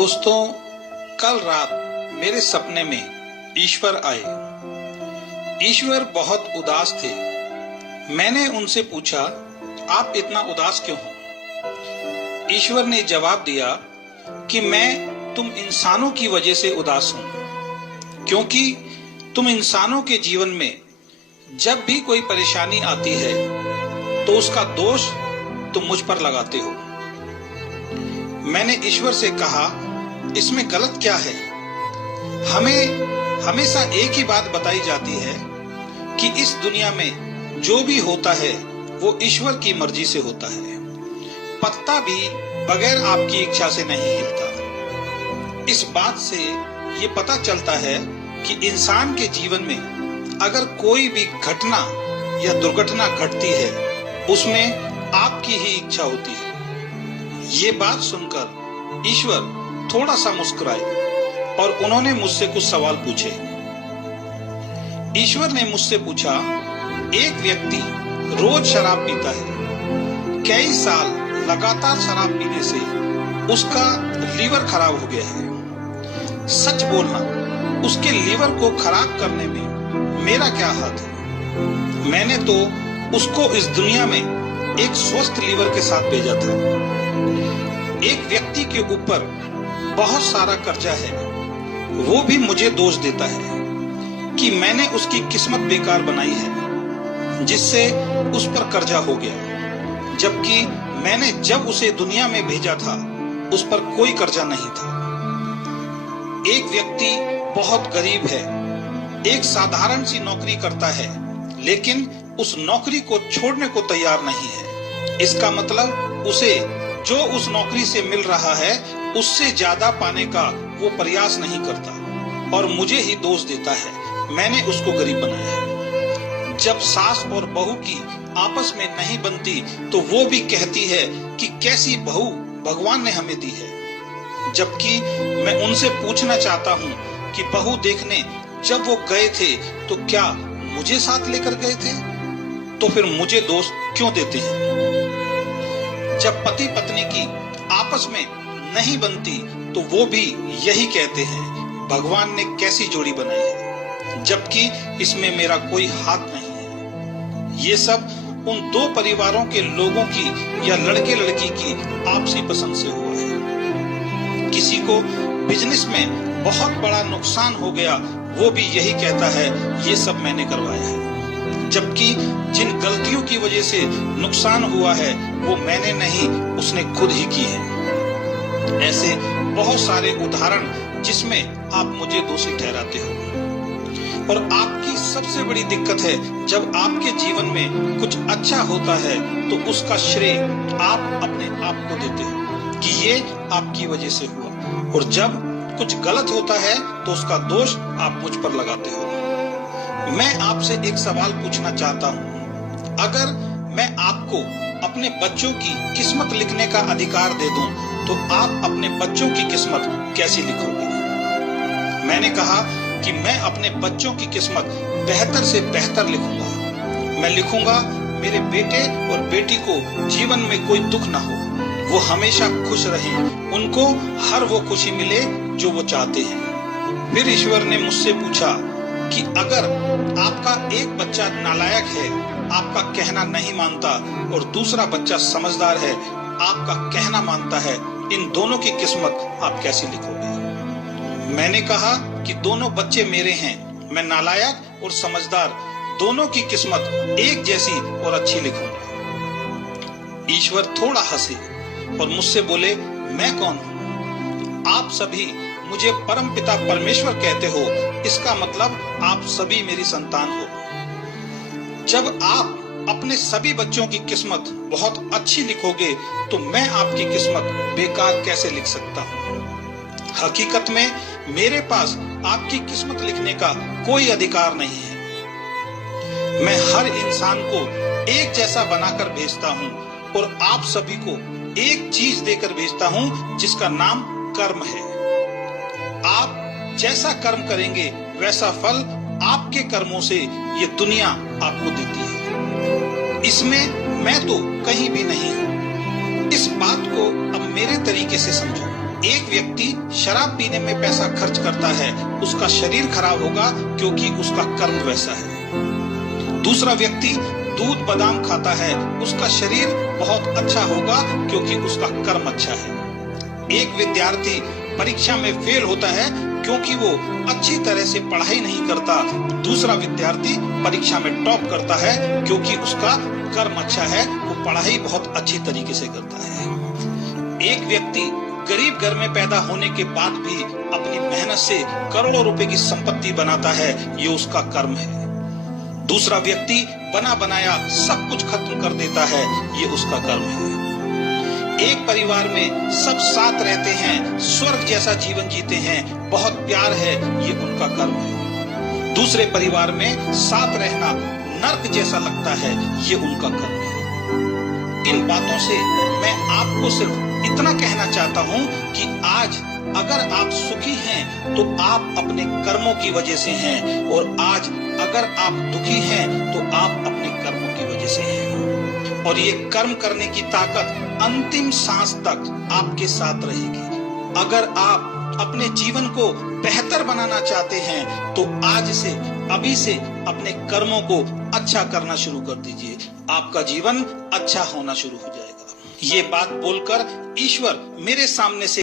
दोस्तों, कल रात मेरे सपने में ईश्वर आए। ईश्वर बहुत उदास थे। मैंने उनसे पूछा, आप इतना उदास क्यों हो? ईश्वर ने जवाब दिया कि मैं तुम इंसानों की वजह से उदास हूं, क्योंकि तुम इंसानों के जीवन में जब भी कोई परेशानी आती है तो उसका दोष तुम मुझ पर लगाते हो। मैंने ईश्वर से कहा, इसमें गलत क्या है? हमें हमेशा एक ही बात बताई जाती है कि इस दुनिया में जो भी होता है वो ईश्वर की मर्जी से होता है। पत्ता भी बगैर आपकी इच्छा से नहीं हिलता। इस बात से ये पता चलता है कि इंसान के जीवन में अगर कोई भी घटना या दुर्घटना घटती है उसमें आपकी ही इच्छा होती है। ये बात सुनकर ईश्वर थोड़ा सा मुस्कुराए और उन्होंने मुझसे कुछ सवाल पूछे। ईश्वर ने मुझसे पूछा, एक व्यक्ति रोज शराब पीता है, कई साल लगातार शराब पीने से उसका लीवर खराब हो गया है। सच बोलना, उसके लीवर को खराब करने में मेरा क्या हाथ है? मैंने तो उसको इस दुनिया में एक स्वस्थ लीवर के साथ भेजा था। एक व्यक्ति के ऊपर बहुत सारा कर्जा है, वो भी मुझे दोष देता है कि मैंने उसकी किस्मत बेकार बनाई है जिससे उस पर कर्जा हो गया, जबकि मैंने जब उसे दुनिया में भेजा था उस पर कोई कर्जा नहीं था। एक व्यक्ति बहुत गरीब है, एक साधारण सी नौकरी करता है, लेकिन उस नौकरी को छोड़ने को तैयार नहीं है। इसका मतलब उसे जो उस नौकरी से मिल रहा है उससे ज्यादा पाने का वो प्रयास नहीं करता और मुझे ही दोष देता है, मैंने उसको गरीब बनाया है। जब सास और बहू की आपस में नहीं बनती तो वो भी कहती है कि कैसी बहू भगवान ने हमें दी है। जबकि मैं उनसे पूछना चाहता हूँ कि बहू देखने जब वो गए थे तो क्या मुझे साथ लेकर गए थे? तो फिर मुझे दोष क्यों देते हैं? जब पति पत्नी की आपस में नहीं बनती तो वो भी यही कहते हैं, भगवान ने कैसी जोड़ी बनाई है, जबकि इसमें मेरा कोई हाथ नहीं है। ये सब उन दो परिवारों के लोगों की या लड़के लड़की की आपसी पसंद से हुआ है। किसी को बिजनेस में बहुत बड़ा नुकसान हो गया, वो भी यही कहता है, ये सब मैंने करवाया है, जबकि जिन गलतियों की वजह से नुकसान हुआ है वो मैंने नहीं, उसने खुद ही की है। ऐसे बहुत सारे उदाहरण जिसमें आप मुझे दोषी ठहराते हो। और आपकी सबसे बड़ी दिक्कत है, जब आपके जीवन में कुछ अच्छा होता है तो उसका श्रेय आप अपने आप को देते हो कि ये आपकी वजह से हुआ, और जब कुछ गलत होता है तो उसका दोष आप मुझ पर लगाते हो। मैं आपसे एक सवाल पूछना चाहता हूँ, अगर मैं आपको अपने बच्चों की किस्मत लिखने का अधिकार दे दूं तो आप अपने बच्चों की किस्मत कैसी लिखोगे? मैंने कहा कि मैं अपने बच्चों की किस्मत बेहतर से बेहतर लिखूंगा। मैं लिखूंगा, मेरे बेटे और बेटी को जीवन में कोई दुख ना हो, वो हमेशा खुश रहें, उनको हर वो खुशी मिले जो वो चाहते हैं। फिर ईश्वर ने मुझसे पूछा कि अगर आपका एक बच्चा नालायक है, आपका कहना नहीं मानता, और दूसरा बच्चा समझदार है, आपका कहना मानता है, इन दोनों की किस्मत आप कैसी लिखोगे? मैंने कहा कि दोनों बच्चे मेरे हैं, मैं नालायक और समझदार दोनों की किस्मत एक जैसी और अच्छी लिखूंगा। ईश्वर थोड़ा हंसे और मुझसे बोले, मैं कौन हूँ? आप सभी मुझे परमपिता परमेश्वर कहते हो, इसका मतलब आप सभी मेरी संतान हो। जब आप अपने सभी बच्चों की किस्मत बहुत अच्छी लिखोगे तो मैं आपकी किस्मत बेकार कैसे लिख सकता हूँ? हकीकत में मेरे पास आपकी किस्मत लिखने का कोई अधिकार नहीं है। मैं हर इंसान को एक जैसा बनाकर भेजता हूँ और आप सभी को एक चीज देकर भेजता हूँ जिसका नाम कर्म है। आप जैसा कर्म करेंगे वैसा फल आपके कर्मों से ये दुनिया आपको देती है। इसमें मैं तो कहीं भी नहीं हूँ। इस बात को अब मेरे तरीके से समझो। एक व्यक्ति शराब पीने में पैसा खर्च करता है, उसका शरीर खराब होगा क्योंकि उसका कर्म वैसा है। दूसरा व्यक्ति दूध बादाम खाता है, उसका शरीर बहुत अच्छा होगा क्योंकि उसका कर्म अच्छा है। एक विद्यार्थी परीक्षा में फेल होता है क्योंकि वो अच्छी तरह से पढ़ाई नहीं करता। दूसरा विद्यार्थी परीक्षा में टॉप करता है क्योंकि उसका कर्म अच्छा है, वो पढ़ाई बहुत अच्छी तरीके से करता है। एक व्यक्ति गरीब घर में पैदा होने के बाद भी अपनी मेहनत से करोड़ों रुपए की संपत्ति बनाता है, ये उसका कर्म है। दूसरा व्यक्ति बना बनाया सब कुछ खत्म कर देता है, ये उसका कर्म है। एक परिवार में सब साथ रहते हैं, स्वर्ग जैसा जीवन जीते हैं, बहुत प्यार है, ये उनका कर्म है। दूसरे परिवार में साथ रहना नर्क जैसा लगता है, ये उनका कर्म है। इन बातों से मैं आपको सिर्फ इतना कहना चाहता हूं कि आज अगर आप सुखी हैं तो आप अपने कर्मों की वजह से हैं, और आज अगर आप दुखी हैं तो आप अपने कर्मों की वजह से हैं। और ये कर्म करने की ताकत अंतिम सांस तक आपके साथ रहेगी। अगर आप अपने जीवन को बेहतर बनाना चाहते हैं तो आज से, अभी से अपने कर्मों को अच्छा करना शुरू कर दीजिए, आपका जीवन अच्छा होना शुरू हो जाएगा। ये बात बोलकर ईश्वर मेरे सामने से